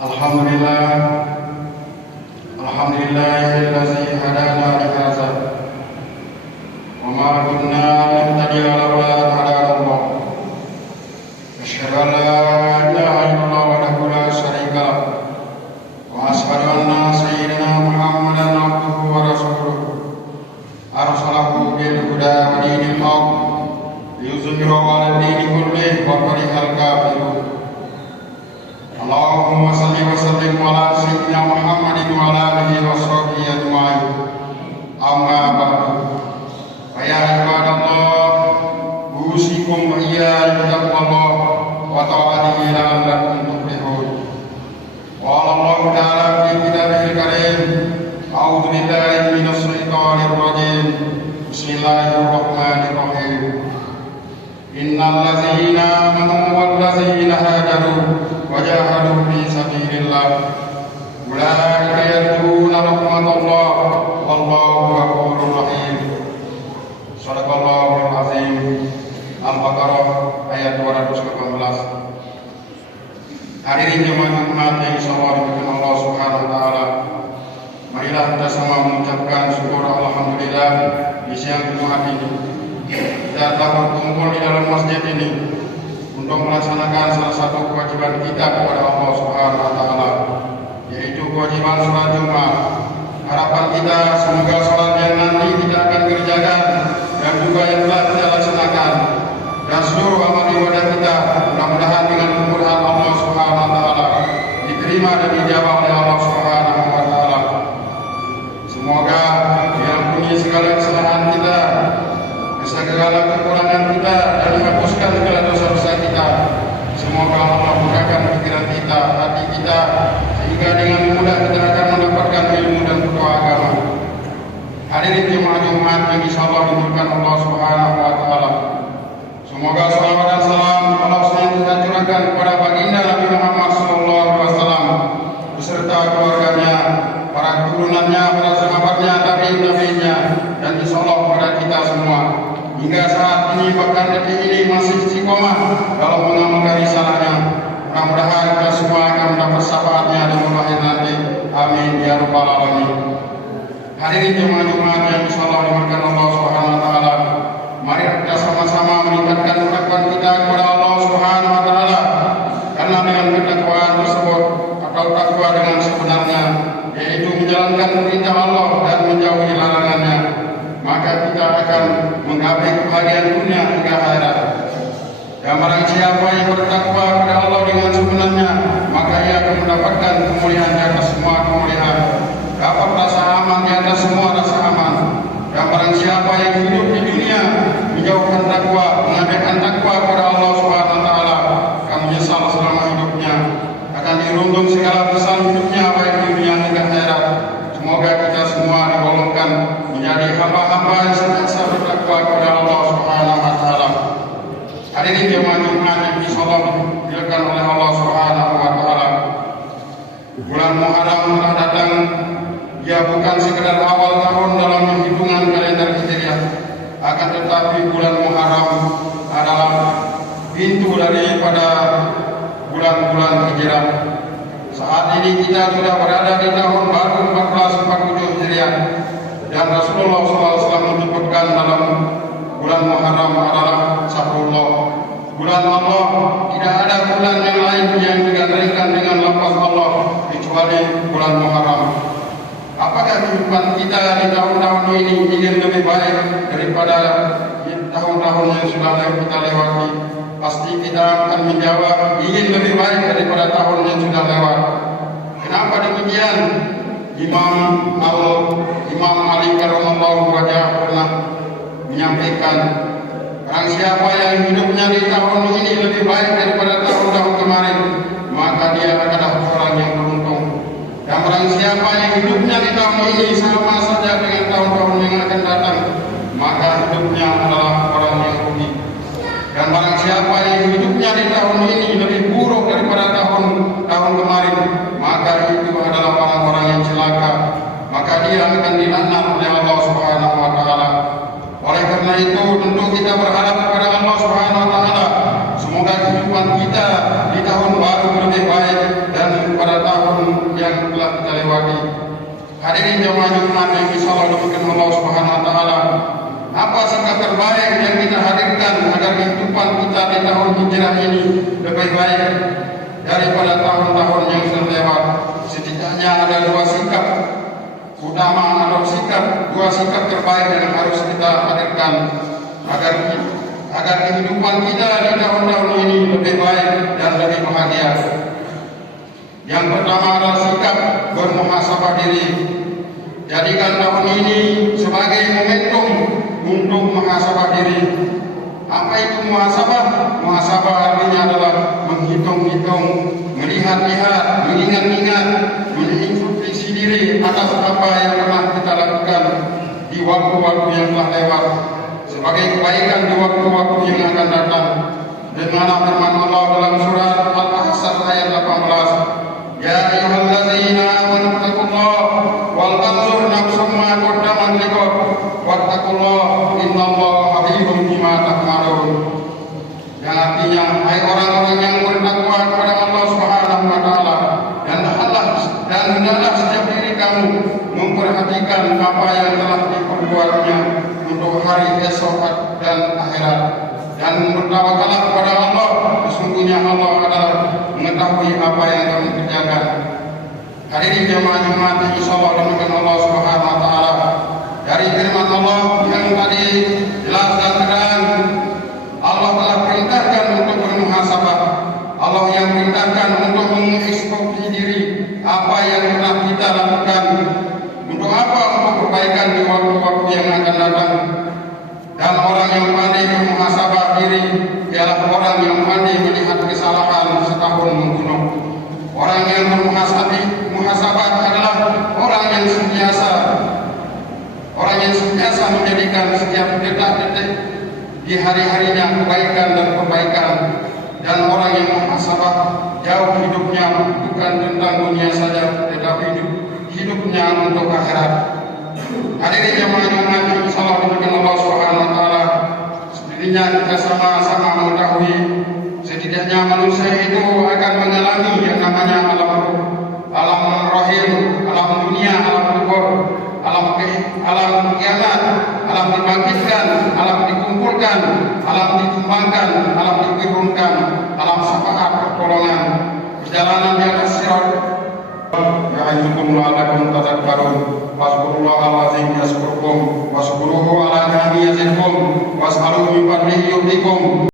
Alhamdulillah, alhamdulillahillazi hadana li hadza wa ma kunna linahtadiya laula an hadana Allah. Asyhadu an la ilaha illallah wahdahu la syarika lah wa asyhadu anna sayyidina Muhammadan abduhu wa rasuluh arsalahu bil huda wa dinil haq liyuzhirahu 'ala ad-dini kullihi wa karihal kafirun. Allahumma salli wa sallim ala sayyidina Muhammadin wa ala alihi wa sahbihi ajma'in. Amma ba'du. Fa ya ibadallah, usikum wa iyyakum bittaqwallah wa ta'atihi la'allakum tuflihun. Qala Allah ta'ala fi kitabihil karim, a'udzu billahi minasy syaithanir rajim. Bismillahirrahmanirrahim. Innal ladzina amanu wal ladzina hajaru wajahadu fi sabilillah ulaika yarjuna rahmatallah wallahu ghafurur rahim. Shadaqallahul azim. Al-Baqarah ayat 218. Hadirin jemaah Jumat yang insyaallah dimuliakan Allah Subhanahu wa taala. Marilah kita sama mengucapkan syukur alhamdulillah di siang Jumat ini. Kita telah berkumpul di dalam masjid ini untuk melaksanakan salah satu kewajiban kita kepada Allah Subhanahu wa taala, yaitu kewajiban salat Jumat. Harapan kita semoga salat yang nanti kita akan kerjakan dan juga yang telah kita laksanakan dan seluruh amal ibadah kita mudah-mudahan dengan kemurahan Allah Subhanahu wa taala diterima dan dijawab oleh Allah Subhanahu wa taala. Semoga diampuni segala kesalahan kita, segala kekurangan kita, dan menghapuskan segala dosa-dosa kita. Semoga Allah mudahkan pikiran kita, hati kita, sehingga dengan mudah kita akan mendapatkan ilmu dan petua agama. Hadirin jemaah Jumat yang insyaallah dimuliakan Allah Subhanahu wa taala. Semoga salawat dan salam Allah senantiasa curahkan kepada baginda Nabi Muhammad sallallahu alaihi wasallam beserta keluarganya, para keturunannya, para sahabatnya, tabi'in-tabi'innya, dan insyaallah kepada kita semua. Hingga saat ini bahkan detik ini masih istiqomah dalam mengamalkan risalahnya. Mudah-mudahan kita semua akan mendapat syafaatnya dan lahir nanti. Amin ya rabbal alamin. Hadirin jemaah Jumat yang insyaallah dimuliakan Allah Subhanahu wa taala. Mari kita sama-sama meningkatkan ketakwaan kita kepada Allah Subhanahu wa taala. Karena dengan ketakwaan tersebut atau takwa dengan sebenarnya, yaitu menjalankan perintah Allah dan menjauhi larangannya, maka kita akan menggapai kebahagiaan dunia hingga akhirat. Dan barang siapa yang bertakwa kepada Allah dengan sebenarnya, maka ia akan mendapatkan kemuliaan di atas semua kemuliaan, dapat rasa aman di atas semua rasa aman. Dan barang siapa yang hidup di dunia menjauhkan takwa, mengabaikan takwa kepada Allah Subhanahu wa taala, akan menyesal selama hidupnya, akan dirundung segala pesan hidupnya baik di dunia hingga akhirat. Semoga kita semua digolongkan menjadi hamba-hamba yang senantiasa bertakwa kepada Allah Subhanahu wa taala. Hadirin jemaah Jumat yang insyaallah dimuliakan oleh Allah Subhanahu wa taala. Bulan Muharram telah datang. Dia bukan sekedar awal tahun dalam hitungan kalender Hijriah, akan tetapi bulan Muharram adalah pintu daripada bulan-bulan Hijrah. Saat ini kita sudah berada di tahun baru 1447 Hijriah, dan Rasulullah SAW menyebutkan dalam bulan Muharram adalah Syahrullah, bulan Allah. Tidak ada bulan yang lain yang digandengkan dengan lafaz Allah kecuali bulan Muharram. Apakah kehidupan kita di tahun-tahun ini ingin lebih baik daripada tahun-tahun yang sudah kita lewati? Pasti kita akan menjawab ingin lebih baik daripada tahun yang sudah lewat. Kenapa demikian? Imam Ali karramallahu wajhahu pernah menyampaikan, barang siapa yang hidupnya di tahun ini lebih baik daripada tahun-tahun kemarin, maka dia adalah orang yang beruntung. Dan barang siapa yang hidupnya di tahun ini sama saja dengan tahun-tahun yang akan datang, maka hidupnya adalah orang yang rugi. Dan barang siapa yang hidupnya di tahun ini lebih buruk daripada tahun kemarin, maka itu adalah orang-orang yang celaka. Maka dia akan dilaknat oleh Allah Subhanahu wa taala. Oleh karena itu tentu kita berharap kepada Allah Subhanahu wa taala semoga kehidupan kita di tahun baru lebih baik dan pada tahun jemaah Jumat yang disalamkan Allah Subhanahu wa taala. Apa sikap terbaik yang kita hadirkan agar kehidupan kita di tahun hijrah ini lebih baik daripada tahun-tahun yang sudah lewat? Setidaknya ada dua sikap utama atau dua sikap terbaik yang harus kita hadirkan agar kehidupan kita di tahun-tahun ini lebih baik dan lebih bahagia. Yang pertama adalah sikap bermuhasabah diri. Jadikan tahun ini sebagai momentum untuk muhasabah diri. Apa itu muhasabah? Muhasabah artinya adalah menghitung-hitung, melihat-lihat, mengingat-ingat, mengintrospeksi diri atas apa yang pernah kita lakukan di waktu-waktu yang telah lewat sebagai kebaikan di waktu-waktu yang akan datang. Dengan firman Allah dalam surat Al-Ahzab ayat 18, Ya ayyuhalladzina amanu taqullaha wal tanzur nafsum ma qaddamat liqad wattaqullaha innallaha khabirun bima ta'malun. Yang artinya, hai orang-orang yang bertakwa kepada Allah Subhanahu wa taala, dan hendaklah setiap diri kamu memperhatikan apa yang telah diperbuatnya untuk hari esok dan akhirat, dan bertawakallah kepada Allah, sesungguhnya Allah adalah mengetahui apa yang kamu kerjakan. Hadirin jemaah Jumat yang insyaallah dimuliakan Allah Subhanahu wa taala, dari firman Allah yang tadi jelas dan terang, Allah telah perintahkan untuk bermuhasabah. Allah yang perintahkan untuk mengintrospeksi diri apa yang pernah kita lakukan, untuk apa, untuk perbaikan di waktu-waktu yang akan datang. Dan orang yang pandai bermuhasabah diri ialah orang yang pandai melihat kesalahan setahun membunuh. Orang yang bermuhasabah adalah orang yang sentiasa menjadikan setiap detak-detik di hari-harinya kebaikan dan perbaikan. Dan orang yang muhasabah jauh hidupnya bukan tentang dunia saja, tetapi hidupnya untuk akhirat. Hadirin jemaah Jumat yang insyaallah dimuliakan Allah Subhanahu wa taala, setidaknya kita sama-sama mengetahui setidaknya manusia itu akan mengalami yang namanya alam rahim, alam dunia, alam kubur, alam kiamat, alam dibangkitkan, alam dikumpulkan, alam dikembangkan, alam diturunkan, alam syafaat pertolongan, perjalanan di atas sirat. Ya'idzukum la'allakum tadhakkarun. Waskurullahal azim yaskurkum waskuruhu ala ni'amihi yazidkum was'aluhu min fadlihi yu'tikum.